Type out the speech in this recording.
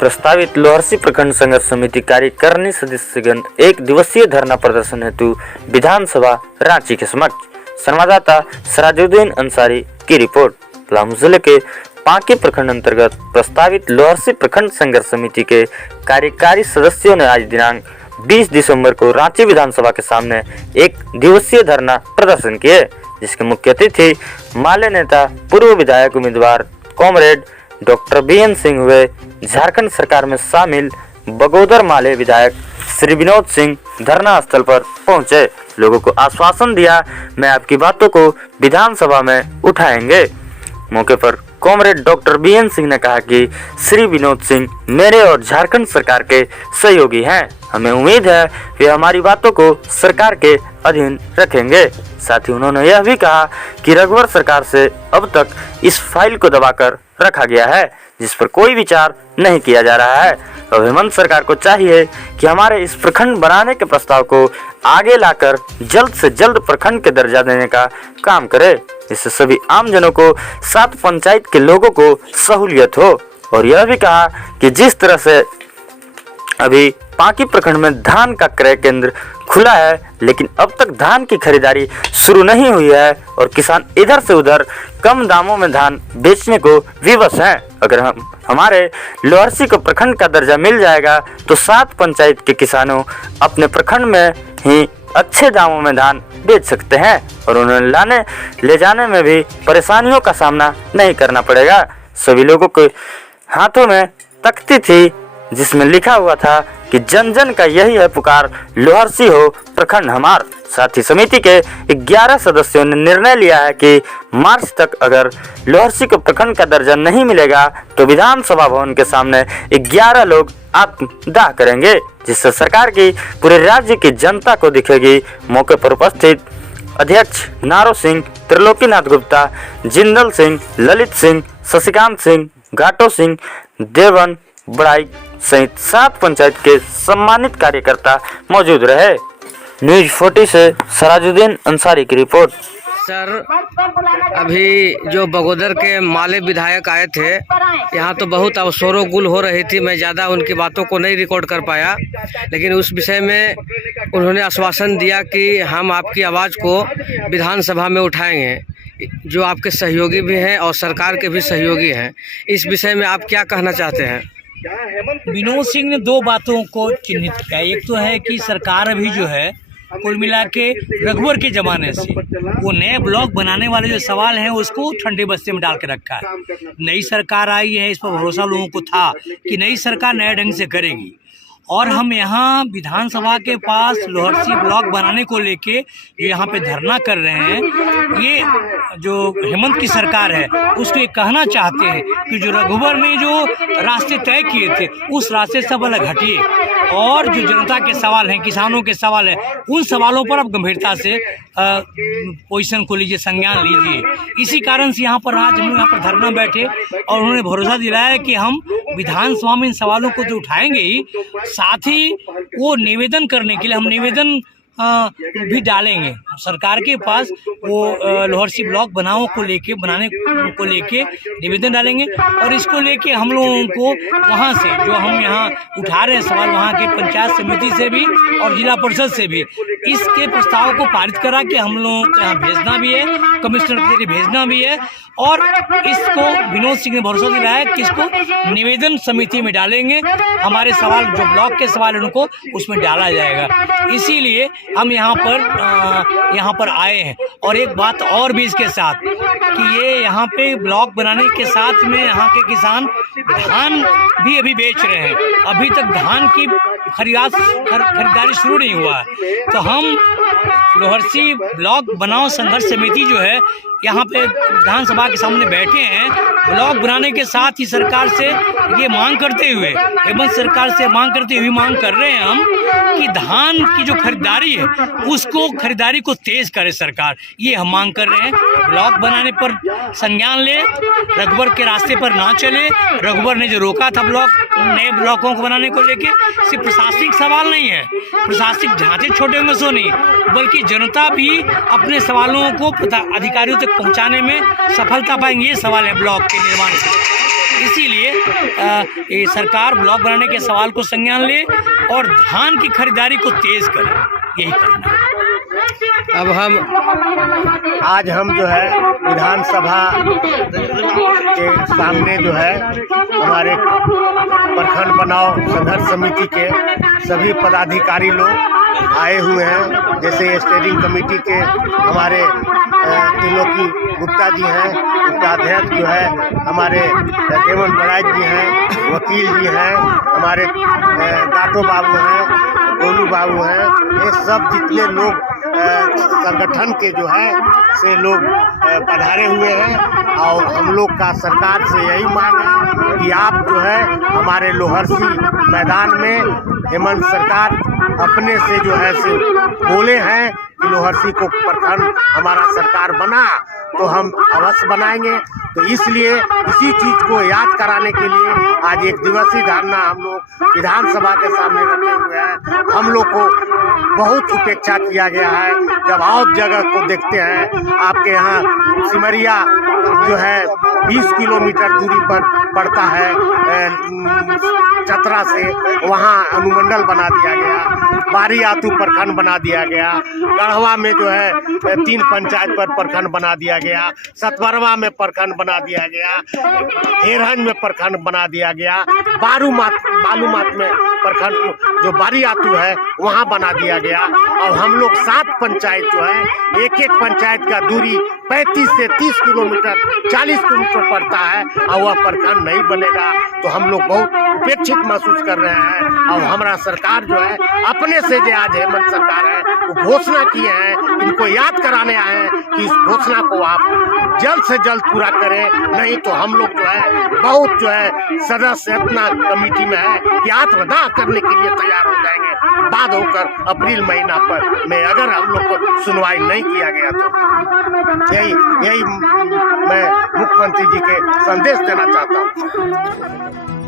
प्रस्तावित लोहरसी प्रखंड संघर्ष समिति कार्यकारिणी सदस्यगण एक दिवसीय धरना प्रदर्शन हेतु विधानसभा रांची के समक्ष। संवाददाता सराजुद्दीन अंसारी की रिपोर्ट। पलामू जिले के पांकी प्रखंड अंतर्गत प्रस्तावित लोहरसी प्रखंड संघर्ष समिति के कार्यकारी सदस्यों ने आज दिनांक 20 दिसंबर को रांची विधानसभा के सामने एक दिवसीय धरना प्रदर्शन किए, जिसके मुख्य अतिथि माले नेता पूर्व विधायक उम्मीदवार कॉमरेड डॉक्टर बीएन सिंह हुए। झारखंड सरकार में शामिल बगोदर माले विधायक श्री विनोद सिंह धरना स्थल पर पहुंचे, लोगों को आश्वासन दिया, मैं आपकी बातों को विधानसभा में उठाएंगे। मौके पर कॉमरेड डॉक्टर बीएन सिंह ने कहा कि श्री विनोद सिंह मेरे और झारखंड सरकार के सहयोगी हैं, हमें उम्मीद है वे हमारी बातों को सरकार के अधीन रखेंगे। साथ ही उन्होंने यह भी कहा कि रघुवर सरकार से अब तक इस फाइल को दबाकर रखा गया है, जिस पर कोई विचार नहीं किया जा रहा है। अब हेमंत सरकार को चाहिए कि हमारे इस प्रखंड बनाने के प्रस्ताव को आगे लाकर जल्द से जल्द प्रखंड के दर्जा देने का काम करे, इससे सभी आमजनों को, 7 पंचायत के लोगों को सहूलियत हो। और यह भी कहा कि जिस तरह से अभी पांकी प्रखंड में धान का क्रय केंद्र खुला है, लेकिन अब तक धान की खरीदारी शुरू नहीं हुई है और किसान इधर से उधर कम दामों में धान बेचने को विवश हैं। अगर हमारे लोहरसी को प्रखंड का दर्जा मिल जाएगा तो 7 पंचायत के किसानों अपने प्रखंड में ही अच्छे दामों में धान बेच सकते हैं और उन्हें लाने ले जाने में भी परेशानियों का सामना नहीं करना पड़ेगा। सभी लोगों के हाथों में तख्ती थी जिसमें लिखा हुआ था कि जन जन का यही है पुकार, लोहरसी हो प्रखंड हमार। साथ ही समिति के 11 सदस्यों ने निर्णय लिया है कि मार्च तक अगर लोहरसी को प्रखंड का दर्जा नहीं मिलेगा तो विधानसभा भवन के सामने 11 लोग आत्मदाह करेंगे, जिससे सरकार की पूरे राज्य की जनता को दिखेगी। मौके पर उपस्थित अध्यक्ष नारो सिंह, त्रिलोकीनाथ गुप्ता, जिंदल सिंह, ललित सिंह, शशिकांत सिंह, घाटो सिंह, देवन बड़ाई सहित 7 पंचायत के सम्मानित कार्यकर्ता मौजूद रहे। न्यूज़ 40 से सराजुद्दीन अंसारी की रिपोर्ट। सर, अभी जो बगोदर के माले विधायक आए थे यहाँ तो बहुत अवसरों गुल हो रही थी, मैं ज़्यादा उनकी बातों को नहीं रिकॉर्ड कर पाया, लेकिन उस विषय में उन्होंने आश्वासन दिया कि हम आपकी आवाज़ को विधानसभा में उठाएंगे, जो आपके सहयोगी भी हैं और सरकार के भी सहयोगी हैं। इस विषय में आप क्या कहना चाहते हैं? विनोद सिंह ने 2 बातों को चिन्हित किया। एक तो है कि सरकार अभी जो है कुल मिला के रघुवर के ज़माने से वो नए ब्लॉक बनाने वाले जो सवाल हैं उसको ठंडे बस्ते में डाल के रखा है। नई सरकार आई है, इस पर भरोसा लोगों को था कि नई सरकार नए ढंग से करेगी, और हम यहाँ विधानसभा के पास लोहरसी ब्लॉक बनाने को लेके जो यहाँ पे धरना कर रहे हैं, ये जो हेमंत की सरकार है उसको ये कहना चाहते हैं कि जो रघुवर ने जो रास्ते तय किए थे उस रास्ते से अब अलग हटिए, और जो जनता के सवाल हैं, किसानों के सवाल हैं, उन सवालों पर अब गंभीरता से पोजीशन को लीजिए, संज्ञान लीजिए। इसी कारण से यहाँ पर आज हम लोग यहाँ पर धरना बैठे और उन्होंने भरोसा दिलाया कि हम विधानसभा में इन सवालों को तो उठाएंगे ही, साथ ही वो निवेदन करने के लिए हम निवेदन भी डालेंगे सरकार के पास। वो लोहरसी ब्लॉक बनाने को लेके निवेदन डालेंगे, और इसको लेके हम लोगों को वहाँ से जो हम यहाँ उठा रहे हैं सवाल, वहाँ के पंचायत समिति से भी और जिला परिषद से भी इसके प्रस्ताव को पारित करा के हम लोगों को यहाँ भेजना भी है, कमिश्नर के भेजना भी है, और इसको विनोद सिंह ने भरोसा दिलाया कि इसको निवेदन समिति में डालेंगे। हमारे सवाल जो ब्लॉक के सवाल हैं उनको उसमें डाला जाएगा। इसीलिए हम यहाँ पर आए हैं। और एक बात और भी इसके साथ कि ये यहाँ पे ब्लॉक बनाने के साथ में यहाँ के किसान धान भी अभी बेच रहे हैं, अभी तक धान की खरीदारी शुरू नहीं हुआ है। तो हम लोहरसी ब्लॉक बनाओ संघर्ष समिति जो है यहाँ पे विधानसभा के सामने बैठे हैं, ब्लॉक बनाने के साथ ही सरकार से ये मांग करते हुए, हेमंत सरकार से मांग करते हुए मांग कर रहे हैं हम कि धान की जो खरीदारी है उसको खरीदारी को तेज करे सरकार, ये हम मांग कर रहे हैं। ब्लॉक बनाने पर संज्ञान ले, रघुवर के रास्ते पर ना चले। रघुवर ने जो रोका था नए ब्लॉकों को बनाने को लेके, सिर्फ प्रशासनिक सवाल नहीं है, प्रशासनिक ढांचे छोटे होंगे सो नहीं, बल्कि जनता भी अपने सवालों को अधिकारियों तक पहुंचाने में सफलता पाएंगे, ये सवाल है ब्लॉक के निर्माण से। इसीलिए ये सरकार ब्लॉक बनाने के सवाल को संज्ञान ले और धान की खरीदारी को तेज करे, यही करना है। अब आज हम जो है विधानसभा के सामने जो है हमारे प्रखंड बनाओ संघर्ष समिति के सभी पदाधिकारी लोग आए हुए हैं। जैसे स्टेयरिंग कमेटी के हमारे त्रिलोकी गुप्ता जी हैं, उनका अध्यक्ष जो है हमारे देवन बड़ाई जी हैं, वकील जी हैं, हमारे गाटो बाबू हैं, गोलू बाबू हैं, ये सब जितने लोग संगठन के जो है से लोग पधारे हुए हैं। और हम लोग का सरकार से यही मांग है कि आप जो है हमारे लोहरसी मैदान में हेमंत सरकार अपने से जो है से बोले हैं कि लोहरसी को प्रखंड हमारा सरकार बना, तो हम अवश्य बनाएंगे। तो इसलिए इसी चीज़ को याद कराने के लिए आज एक दिवसीय धरना हम लोग विधानसभा के सामने रखे हुए हैं। हम लोग को बहुत उपेक्षा किया गया है। जब और जगह को देखते हैं, आपके यहाँ सिमरिया जो है 20 किलोमीटर दूरी पर पड़ता है चतरा से, वहाँ अनुमंडल बना दिया गया, बारी आतू प्रखंड बना दिया गया, गढ़वा में जो है 3 पंचायत पर प्रखंड बना दिया गया, सतवरवा में प्रखंड बना दिया गया, हेरहंज में प्रखंड बना दिया गया, बालूमात में प्रखंड जो बारी आतू है वहाँ बना दिया गया। और हम लोग 7 पंचायत जो है, एक एक पंचायत का दूरी 35 से 30 किलोमीटर 40 किलोमीटर पड़ता है और वह प्रखंड नहीं बनेगा। तो हम लोग बहुत उपेक्षित महसूस कर रहे हैं। और हमारा सरकार जो है अपने से जो आज हेमंत सरकार है वो घोषणा किए हैं, इनको याद कराने आए हैं कि इस घोषणा को आप जल्द से जल्द पूरा करें, नहीं तो हम लोग जो है बहुत जो है सदस्य अपना कमेटी में है कि आत्मदाह करने के लिए तैयार हो जाएंगे बाद होकर अप्रैल महीना पर में अगर हम लोग को सुनवाई नहीं किया गया तो। यही मैं मुख्यमंत्री जी के संदेश देना चाहता हूँ।